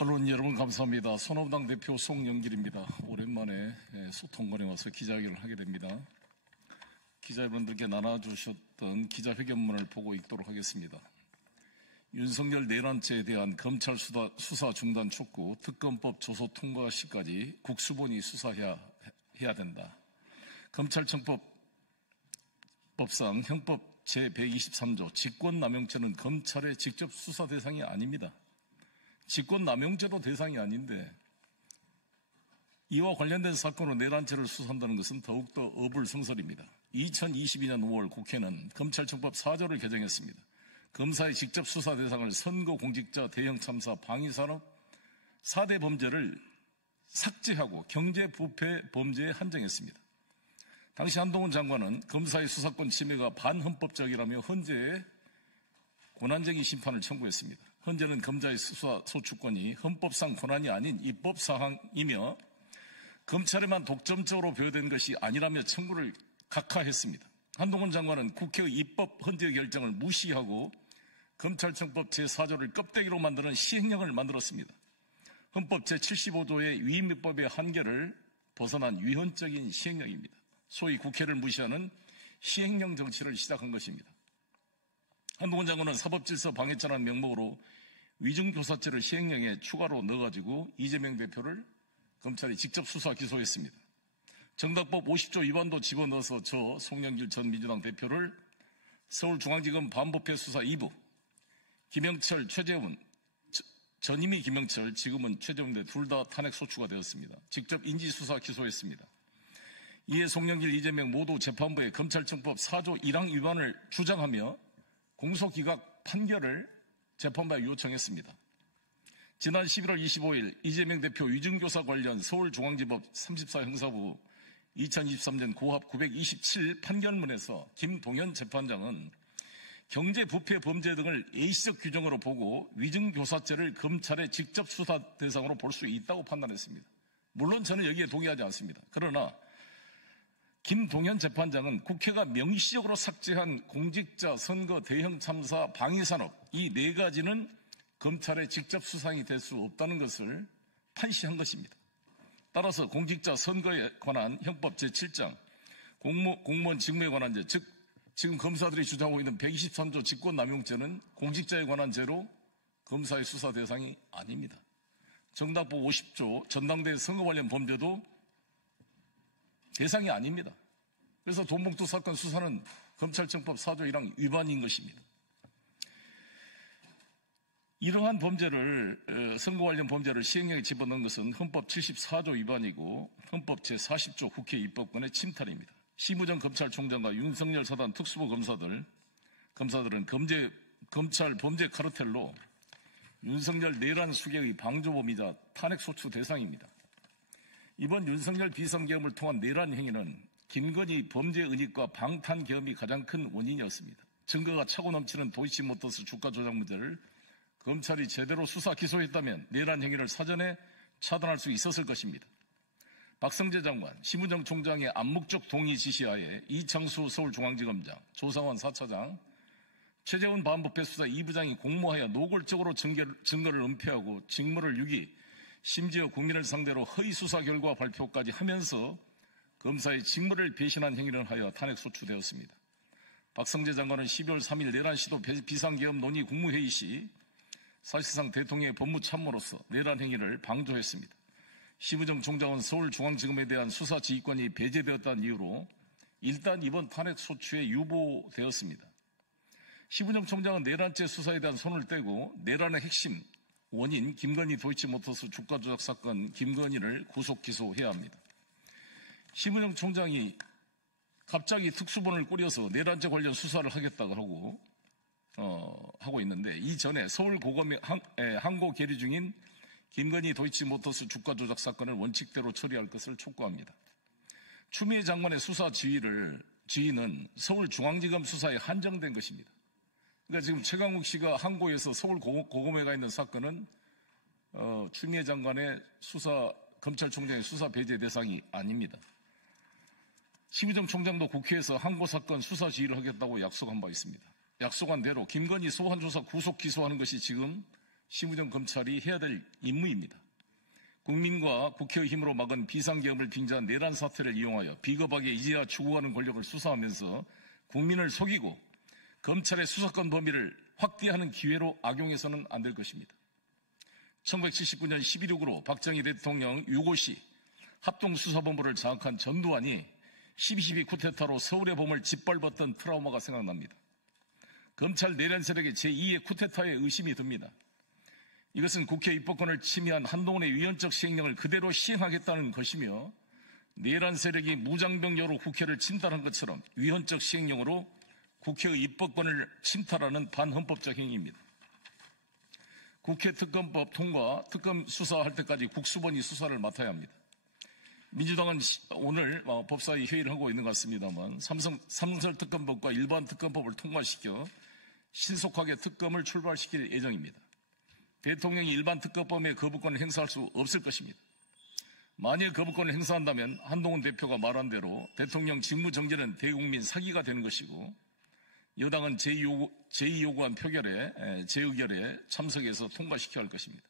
언론 여러분 감사합니다. 선호당 대표 송영길입니다. 오랜만에 소통관에 와서 기자회견을 하게 됩니다. 기자 여러분들께 나눠주셨던 기자회견문을 보고 읽도록 하겠습니다. 윤석열 내란죄에 대한 검찰 수사 중단 촉구, 특검법 조소 통과 시까지 국수본이 수사해야 된다. 검찰청법상 형법 제123조 직권남용죄는 검찰의 직접 수사 대상이 아닙니다. 직권남용죄도 대상이 아닌데 이와 관련된 사건으로 내란죄를 수사한다는 것은 더욱더 어불성설입니다. 2022년 5월 국회는 검찰청법 4조를 개정했습니다. 검사의 직접 수사 대상을 선거 공직자 대형 참사 방위산업 4대 범죄를 삭제하고 경제부패 범죄에 한정했습니다. 당시 한동훈 장관은 검사의 수사권 침해가 반헌법적이라며 헌재에 권한쟁의 심판을 청구했습니다. 헌재는 검사의 수사 소추권이 헌법상 권한이 아닌 입법사항이며 검찰에만 독점적으로 부여된 것이 아니라며 청구를 각하했습니다. 한동훈 장관은 국회의 입법 헌재 결정을 무시하고 검찰청법 제4조를 껍데기로 만드는 시행령을 만들었습니다. 헌법 제75조의 위임법의 한계를 벗어난 위헌적인 시행령입니다. 소위 국회를 무시하는 시행령 정치를 시작한 것입니다. 한동훈 장관은 사법질서 방해죄라는 명목으로 위증교사죄를 시행령에 추가로 넣어가지고 이재명 대표를 검찰이 직접 수사 기소했습니다. 정당법 50조 위반도 집어넣어서 저 송영길 전 민주당 대표를 서울중앙지검 반부패 수사 2부, 김영철, 최재훈, 전임이 김영철, 지금은 최재훈 등 둘 다 탄핵 소추가 되었습니다. 직접 인지수사 기소했습니다. 이에 송영길, 이재명 모두 재판부에 검찰청법 4조 1항 위반을 주장하며 공소기각 판결을 재판부에 요청했습니다. 지난 11월 25일 이재명 대표 위증교사 관련 서울중앙지법 34형사부 2023년 고합 927 판결문에서 김동현 재판장은 경제부패 범죄 등을 예시적 규정으로 보고 위증교사죄를 검찰의 직접 수사 대상으로 볼 수 있다고 판단했습니다. 물론 저는 여기에 동의하지 않습니다. 그러나 김동현 재판장은 국회가 명시적으로 삭제한 공직자, 선거, 대형 참사, 방위산업 이 네 가지는 검찰의 직접 수상이 될 수 없다는 것을 판시한 것입니다. 따라서 공직자 선거에 관한 형법 제7장 공무원 직무에 관한 죄, 즉 지금 검사들이 주장하고 있는 123조 직권남용죄는 공직자에 관한 죄로 검사의 수사 대상이 아닙니다. 정당법 50조 전당대회 선거 관련 범죄도 대상이 아닙니다. 그래서 돈봉투 사건 수사는 검찰청법 4조 1항 위반인 것입니다. 이러한 범죄를 선거 관련 범죄를 시행령에 집어넣은 것은 헌법 74조 위반이고 헌법 제40조 국회 입법권의 침탈입니다. 심우정 검찰총장과 윤석열 사단 특수부 검사들은 검찰 범죄 카르텔로 윤석열 내란 수객의 방조범이자 탄핵소추 대상입니다. 이번 윤석열 비상계엄을 통한 내란 행위는 김건희 범죄 은닉과 방탄계엄이 가장 큰 원인이었습니다. 증거가 차고 넘치는 도이치모터스 주가 조작 문제를 검찰이 제대로 수사 기소했다면 내란 행위를 사전에 차단할 수 있었을 것입니다. 박성재 장관, 심우정 총장의 암묵적 동의 지시하에 이창수 서울중앙지검장, 조상원 4차장, 최재훈 반부패 수사 2부장이 공모하여 노골적으로 증거를 은폐하고 직무를 유기, 심지어 국민을 상대로 허위 수사 결과 발표까지 하면서 검사의 직무를 배신한 행위를 하여 탄핵 소추되었습니다. 박성재 장관은 12월 3일 내란 시도 비상계엄 논의 국무회의 시 사실상 대통령의 법무참모로서 내란 행위를 방조했습니다. 심우정 총장은 서울중앙지검에 대한 수사 지휘권이 배제되었다는 이유로 일단 이번 탄핵 소추에 유보되었습니다. 심우정 총장은 내란죄 수사에 대한 손을 떼고 내란의 핵심 원인 김건희 도이치모터스 주가 조작 사건 김건희를 구속 기소해야 합니다. 심우정 총장이 갑자기 특수본을 꾸려서 내란죄 관련 수사를 하겠다고 하고 있는데 이전에 서울 고검에 항고 계류 중인 김건희 도이치모터스 주가 조작 사건을 원칙대로 처리할 것을 촉구합니다. 추미애 장관의 수사 지휘는 서울중앙지검 수사에 한정된 것입니다. 그러니까 지금 최강욱 씨가 항고에서 서울 고검에 가 있는 사건은 추미애 장관의 검찰총장의 수사 배제 대상이 아닙니다. 심우정 총장도 국회에서 항고 사건 수사 지휘를 하겠다고 약속한 바 있습니다. 약속한 대로 김건희 소환조사 구속 기소하는 것이 지금 심우정 검찰이 해야 될 임무입니다. 국민과 국회의 힘으로 막은 비상계엄을 빙자한 내란 사태를 이용하여 비겁하게 이제야 추구하는 권력을 수사하면서 국민을 속이고 검찰의 수사권 범위를 확대하는 기회로 악용해서는 안 될 것입니다. 1979년 11.6으로 박정희 대통령 유고시 합동수사본부를 장악한 전두환이 12.12 쿠데타로 서울의 봄을 짓밟았던 트라우마가 생각납니다. 검찰 내란 세력의 제2의 쿠데타에 의심이 듭니다. 이것은 국회 입법권을 침해한 한동훈의 위헌적 시행령을 그대로 시행하겠다는 것이며 내란 세력이 무장병력으로 국회를 침탈한 것처럼 위헌적 시행령으로 국회의 입법권을 침탈하는 반헌법적 행위입니다. 국회 특검법 통과, 특검 수사할 때까지 국수본이 수사를 맡아야 합니다. 민주당은 오늘 법사위 회의를 하고 있는 것 같습니다만 삼설 특검법과 일반 특검법을 통과시켜 신속하게 특검을 출발시킬 예정입니다. 대통령이 일반 특검법의 거부권을 행사할 수 없을 것입니다. 만일 거부권을 행사한다면 한동훈 대표가 말한 대로 대통령 직무정지는 대국민 사기가 되는 것이고 여당은 제2요구안 표결에 재의결에 참석해서 통과시켜야 할 것입니다.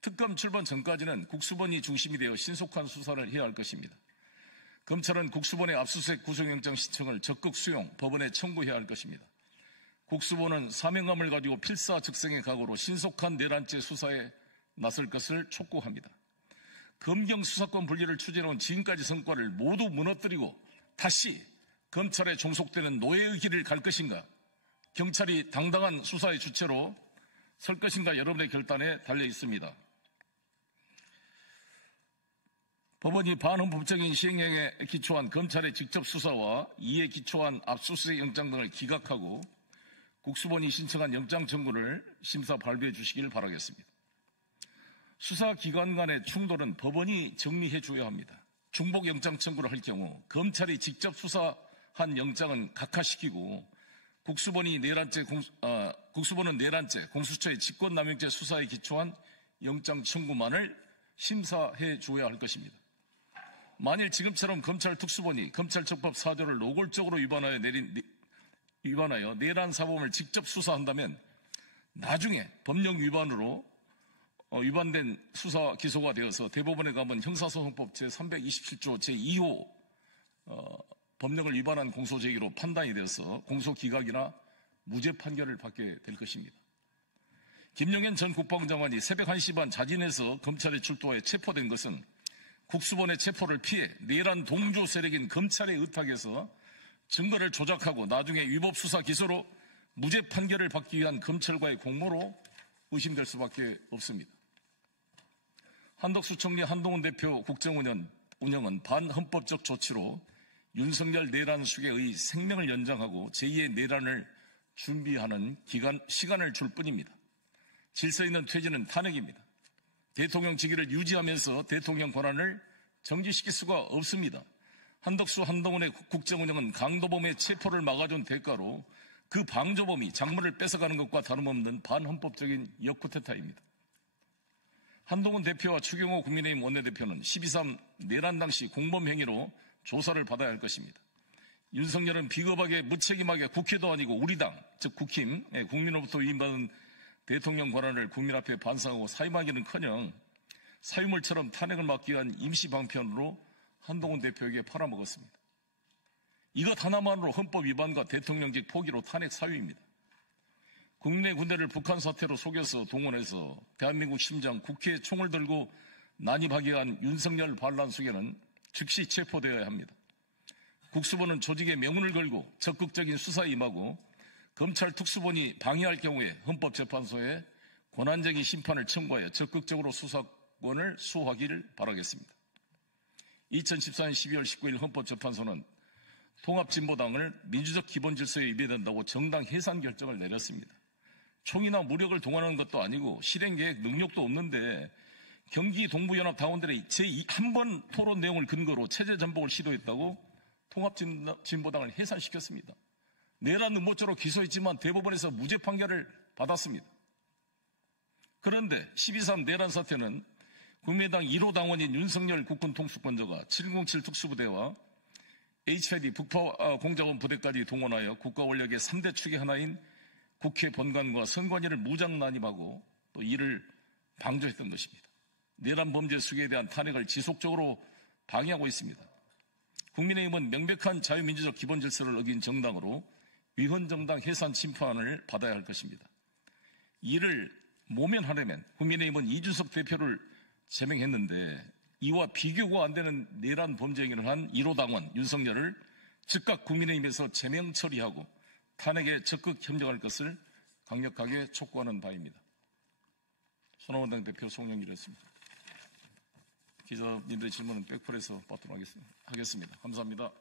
특검 출범 전까지는 국수본이 중심이 되어 신속한 수사를 해야 할 것입니다. 검찰은 국수본의 압수수색 구속영장 신청을 적극 수용, 법원에 청구해야 할 것입니다. 국수본은 사명감을 가지고 필사즉생의 각오로 신속한 내란죄 수사에 나설 것을 촉구합니다. 검경 수사권 분리를 추진해온 지금까지 성과를 모두 무너뜨리고 다시 검찰에 종속되는 노예의 길을 갈 것인가, 경찰이 당당한 수사의 주체로 설 것인가 여러분의 결단에 달려 있습니다. 법원이 반헌법적인 시행령에 기초한 검찰의 직접 수사와 이에 기초한 압수수색 영장 등을 기각하고 국수본이 신청한 영장 청구를 심사 발부해 주시길 바라겠습니다. 수사기관 간의 충돌은 법원이 정리해 줘야 합니다. 중복 영장 청구를 할 경우 검찰이 직접 수사한 영장은 각하시키고 국수본은 내란죄, 공수처의 직권남용죄 수사에 기초한 영장 청구만을 심사해 줘야 할 것입니다. 만일 지금처럼 검찰 특수본이 검찰청법 4조를 노골적으로 위반하여 내란 사범을 직접 수사한다면 나중에 법령 위반으로 위반된 수사 기소가 되어서 대법원에 가면 형사소송법 제327조 제2호 법령을 위반한 공소제기로 판단이 되어서 공소기각이나 무죄 판결을 받게 될 것입니다. 김용현 전 국방장관이 새벽 1시 반 자진해서 검찰에 출두하여 체포된 것은 국수본의 체포를 피해 내란 동조 세력인 검찰의 의탁에서 증거를 조작하고 나중에 위법 수사 기소로 무죄 판결을 받기 위한 검찰과의 공모로 의심될 수밖에 없습니다. 한덕수 총리, 한동훈 대표 국정운영은 반헌법적 조치로 윤석열 내란 수계의 생명을 연장하고 제2의 내란을 준비하는 시간을 줄 뿐입니다. 질서 있는 퇴진은 탄핵입니다. 대통령 직위를 유지하면서 대통령 권한을 정지시킬 수가 없습니다. 한덕수, 한동훈의 국정운영은 강도범의 체포를 막아준 대가로 그 방조범이 작물을 뺏어가는 것과 다름없는 반헌법적인 역쿠데타입니다. 한동훈 대표와 추경호 국민의힘 원내대표는 12.3 내란 당시 공범행위로 조사를 받아야 할 것입니다. 윤석열은 비겁하게 무책임하게 국회도 아니고 우리 당, 즉 국힘, 국민으로부터 위임받은 대통령 권한을 국민 앞에 반성하고 사임하기는커녕 사유물처럼 탄핵을 막기 위한 임시방편으로 한동훈 대표에게 팔아먹었습니다. 이것 하나만으로 헌법 위반과 대통령직 포기로 탄핵 사유입니다. 국내 군대를 북한 사태로 속여서 동원해서 대한민국 심장 국회에 총을 들고 난입하기 위한 윤석열 반란 수계는 즉시 체포되어야 합니다. 국수본은 조직의 명운을 걸고 적극적인 수사에 임하고 검찰 특수본이 방해할 경우에 헌법재판소에 권한쟁의 심판을 청구하여 적극적으로 수사권을 수호하기를 바라겠습니다. 2014년 12월 19일 헌법재판소는 통합진보당을 민주적 기본질서에 위배된다고 정당 해산 결정을 내렸습니다. 총이나 무력을 동원하는 것도 아니고 실행계획 능력도 없는데 경기 동부연합 당원들의 제1번 토론 내용을 근거로 체제 전복을 시도했다고 통합진보당을 해산시켰습니다. 내란 음모죄로 기소했지만 대법원에서 무죄 판결을 받았습니다. 그런데 12.3 내란 사태는 국민의당 1호 당원인 윤석열 국군 통수권자가 707 특수부대와 HID 북파 공작원 부대까지 동원하여 국가 권력의 3대 축의 하나인 국회 본관과 선관위를 무장 난입하고 또 이를 방조했던 것입니다. 내란 범죄 수괴에 대한 탄핵을 지속적으로 방해하고 있습니다. 국민의힘은 명백한 자유민주적 기본 질서를 어긴 정당으로 위헌정당 해산 심판을 받아야 할 것입니다. 이를 모면하려면 국민의힘은 이준석 대표를 제명했는데 이와 비교가 안 되는 내란 범죄 행위를 한 1호 당원 윤석열을 즉각 국민의힘에서 제명 처리하고 탄핵에 적극 협력할 것을 강력하게 촉구하는 바입니다. 손학원 당대표 송영길이었습니다. 기자님들의 질문은 백플에서 받도록 하겠습니다. 감사합니다.